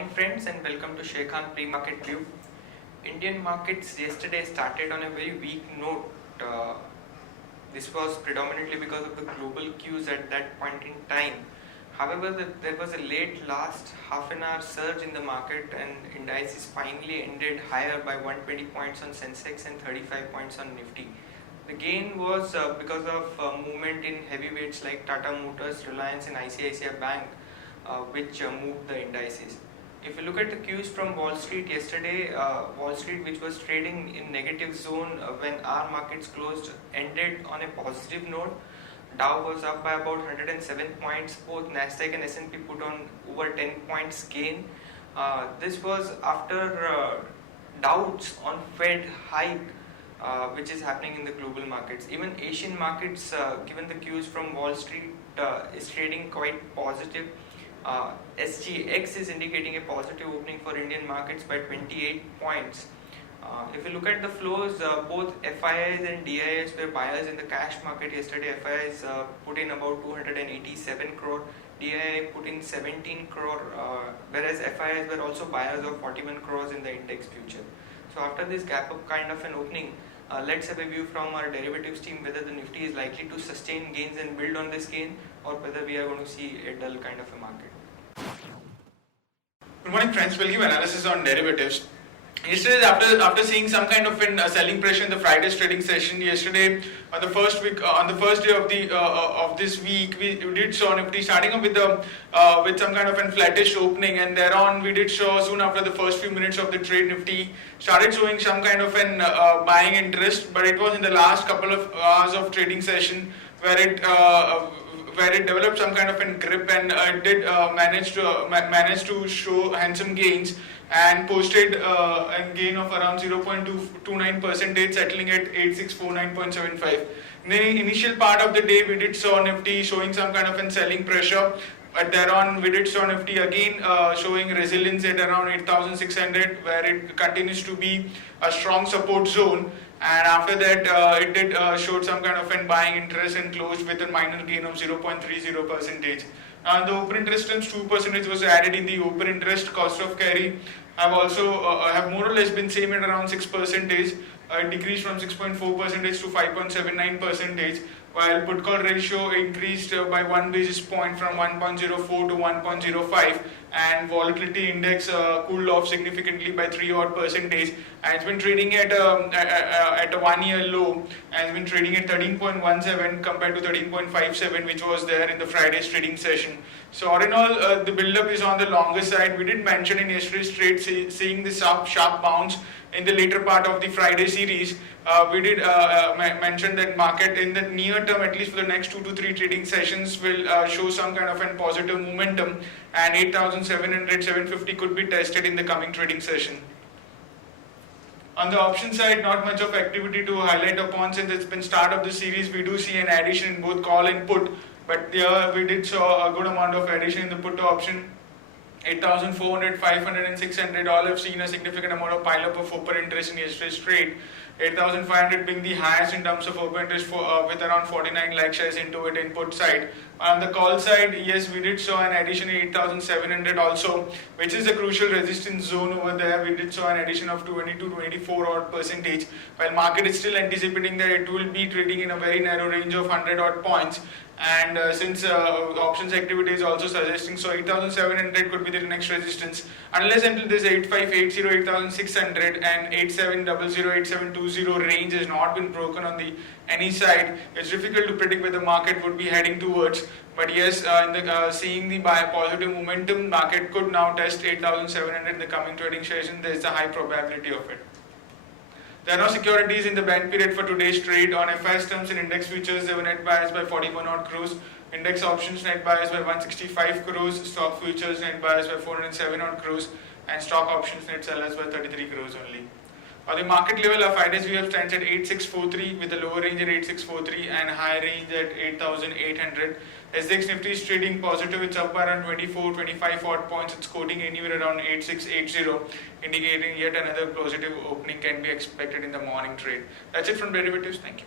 morning friends and welcome to Sharekhan pre-market view. Indian markets yesterday started on a very weak note. This was predominantly because of the global cues at that point in time. However, there was a late last half an hour surge in the market and indices finally ended higher by 120 points on Sensex and 35 points on Nifty. The gain was because of movement in heavyweights like Tata Motors, Reliance and ICICI Bank, which moved the indices. If you look at the cues from Wall Street yesterday, Wall Street, which was trading in negative zone when our markets closed, ended on a positive note. Dow was up by about 107 points. Both Nasdaq and S&P put on over 10 points gain. This was after doubts on Fed hike, which is happening in the global markets. Even Asian markets, given the cues from Wall Street, is trading quite positive. SGX is indicating a positive opening for Indian markets by 28 points. If you look at the flows, both FIIs and DIIs were buyers in the cash market yesterday. FIIs put in about 287 crore, DII put in 17 crore, whereas FIIs were also buyers of 41 crores in the index future. So after this gap up kind of an opening, let's have a view from our derivatives team whether the Nifty is likely to sustain gains and build on this gain, or whether we are going to see a dull kind of a market. Good morning friends, we'll give analysis on derivatives. Yesterday, after seeing some kind of selling pressure in the Friday's trading session, yesterday on the first day of this week, we did show Nifty starting off with some kind of a flattish opening, and thereon we did show soon after the first few minutes of the trade, Nifty started showing some kind of an buying interest, but it was in the last couple of hours of trading session where it developed some kind of a grip, and it did manage to show handsome gains and posted a gain of around 0.29%, settling at 8649.75. In the initial part of the day, we did saw Nifty showing some kind of a selling pressure, but thereon we did saw Nifty again showing resilience at around 8600, where it continues to be a strong support zone. And after that, it did showed some kind of a buying interest and closed with a minor gain of 0.30%. The open interest terms, 2% was added in the open interest. Cost of carry have more or less been same at around 6%. It decreased from 6.4% to 5.79%, while put call ratio increased by 1 basis point from 1.04 to 1.05, and volatility index cooled off significantly by 3% and it's been trading at a 1 year low, and it's been trading at 13.17 compared to 13.57, which was there in the Friday's trading session. So all in all, the build-up is on the longer side. We did mention in yesterday's trade seeing this sharp bounce in the later part of the Friday series. We did mention that market in the near term, at least for the next 2 to 3 trading sessions, will show some kind of a positive momentum, and 8,700, 750 could be tested in the coming trading session. On the option side, not much of activity to highlight upon since it's been start of the series. We do see an addition in both call and put, but we did saw a good amount of addition in the put option. 8,400, 500 and 600 all have seen a significant amount of pile up of open interest in yesterday's trade. 8,500 being the highest in terms of open interest with around 49 lakh shares into it in put side. On the call side, yes, we did saw an addition in 8,700 also, which is a crucial resistance zone over there. We did saw an addition of 20 to 24 odd percentage, while market is still anticipating that it will be trading in a very narrow range of 100 odd points. And since options activity is also suggesting, so 8,700 could be the next resistance, unless until this 8580, 8,600 and 8700, 8720 range has not been broken on the any side. It's difficult to predict where the market would be heading towards. But yes, seeing the positive momentum, market could now test 8,700 in the coming trading session. There is a high probability of it. There are no securities in the band period for today's trade. On FIS terms and index futures, they were net buyers by 41 odd crores. Index options net buyers by 165 crores. Stock futures net buyers by 407 odd crores. And stock options net sellers by 33 crores only. On the market level, our 5 days view stands at 8643 with a lower range at 8643 and high range at 8800. SDX Nifty is trading positive. It's up by around 24, 25 odd points. It's quoting anywhere around 8680, indicating yet another positive opening can be expected in the morning trade. That's it from derivatives. Thank you.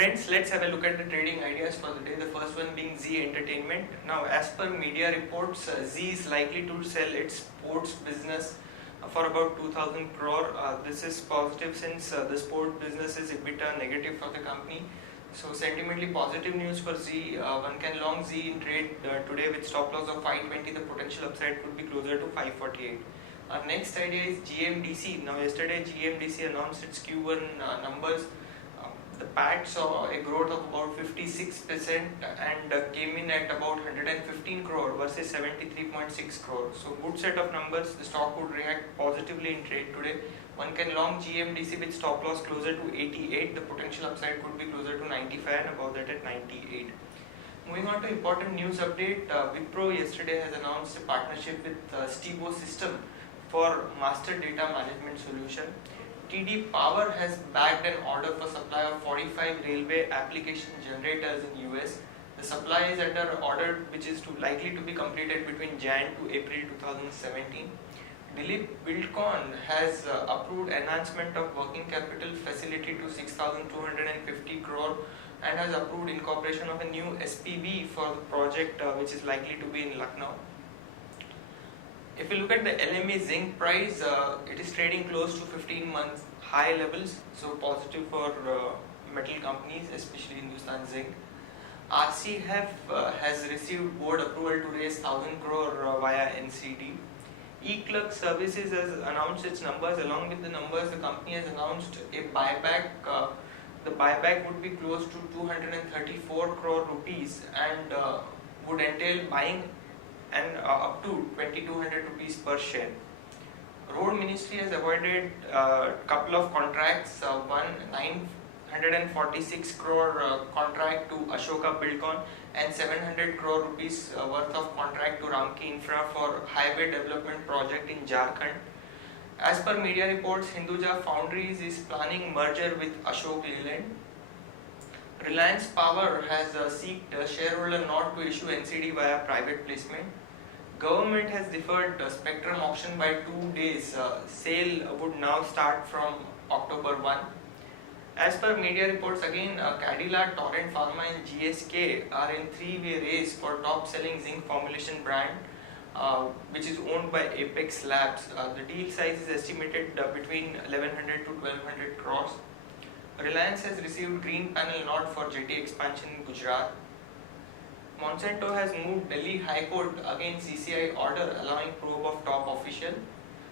Friends, let's have a look at the trading ideas for the day. The first one being Z Entertainment. Now, as per media reports, Z is likely to sell its sports business for about 2000 crore. This is positive since the sport business is EBITDA negative for the company. So, sentimentally positive news for Z. One can long Z in trade today with stop loss of 520. The potential upside could be closer to 548. Our next idea is GMDC. Now, yesterday GMDC announced its Q1 numbers. The PAT saw a growth of about 56% and came in at about 115 crore versus 73.6 crore. So good set of numbers. The stock would react positively in trade today. One can long GMDC with stop loss closer to 88. The potential upside could be closer to 95 and above that at 98. Moving on to important news update. Wipro yesterday has announced a partnership with Stivo System for master data management solution. TD Power has bagged an order for supply of 45 railway application generators in US. The supply is under order which is likely to be completed between Jan to April 2017. Dilip Buildcon has approved enhancement of working capital facility to 6,250 crore and has approved incorporation of a new SPV for the project which is likely to be in Lucknow. If you look at the LME zinc price, it is trading close to 15-month high levels, so positive for metal companies, especially Hindustan Zinc. RCF has received board approval to raise 1000 crore via NCD. eClerx Services has announced its numbers. Along with the numbers, the company has announced a buyback. The buyback would be close to 234 crore rupees and would entail buying and up to 2200 rupees per share. Road Ministry has awarded a couple of contracts, one 946 crore contract to Ashoka Buildcon and 700 crore rupees worth of contract to Ramki Infra for highway development project in Jharkhand. As per media reports, Hinduja Foundries is planning merger with Ashok Leyland. Reliance Power has sought a shareholder not to issue NCD via private placement. Government has deferred spectrum auction by 2 days. Sale would now start from October 1. As per media reports, again, Cadila, Torrent Pharma and GSK are in three-way race for top-selling zinc formulation brand, which is owned by Apex Labs. The deal size is estimated between 1100 to 1200 crores. Reliance has received green panel nod for jetty expansion in Gujarat. Monsanto has moved Delhi High Court against CCI order allowing probe of top official.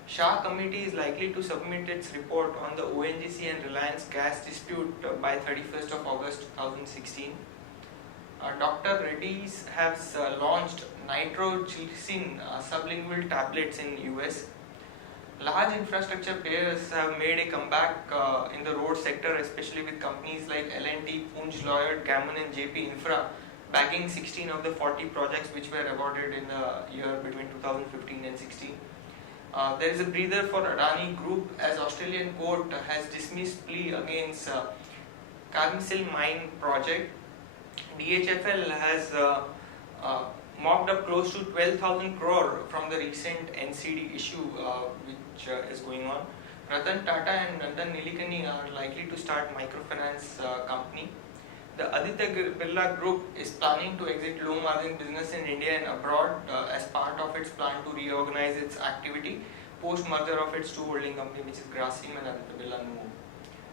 Shah Committee is likely to submit its report on the ONGC and Reliance gas dispute by 31st of August 2016. Dr. Reddy's has launched nitroglycerin sublingual tablets in US. Large infrastructure players have made a comeback in the road sector, especially with companies like L&T, Punj Lloyd, Gammon and JP Infra backing 16 of the 40 projects which were awarded in the year between 2015 and 16. There is a breather for Adani Group as Australian court has dismissed plea against Carmichael mine project. DHFL has mopped up close to 12,000 crore from the recent NCD issue which is going on. Ratan Tata and Nandan Nilekani are likely to start microfinance company. The Aditya Birla Group is planning to exit low margin business in India and abroad as part of its plan to reorganize its activity post merger of its two holding company, which is Grasim and Aditya Birla Nuvo.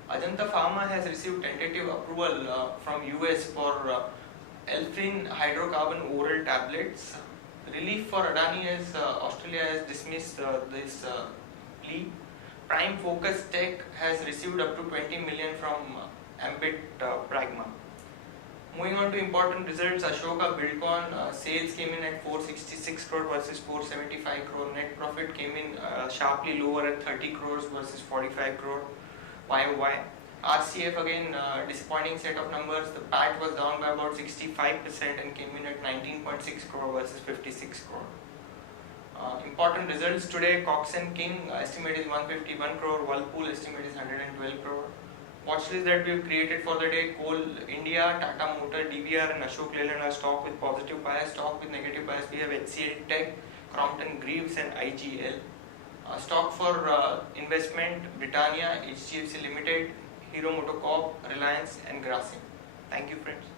Ajanta Pharma has received tentative approval from US for Elfrin hydrocarbon oral tablets. Relief for Adani as Australia has dismissed this plea. Prime Focus Tech has received up to 20 million from Ambit Pragma. Moving on to important results, Ashoka Buildcon sales came in at 466 crore versus 475 crore. Net profit came in sharply lower at 30 crores versus 45 crore YOY. RCF again disappointing set of numbers. The PAT was down by about 65% and came in at 19.6 crore versus 56 crore. Important results today, Cox and King estimate is 151 crore, Whirlpool estimate is 112 crore. Watch list that we have created for the day: Coal India, Tata Motor, DBR and Ashok Leyland are stock with positive bias. Stock with negative bias we have HCL Tech, Crompton Greaves and IGL. Stock for investment: Britannia, HDFC Limited, Hero MotoCorp, Reliance and Grasim. Thank you, friends.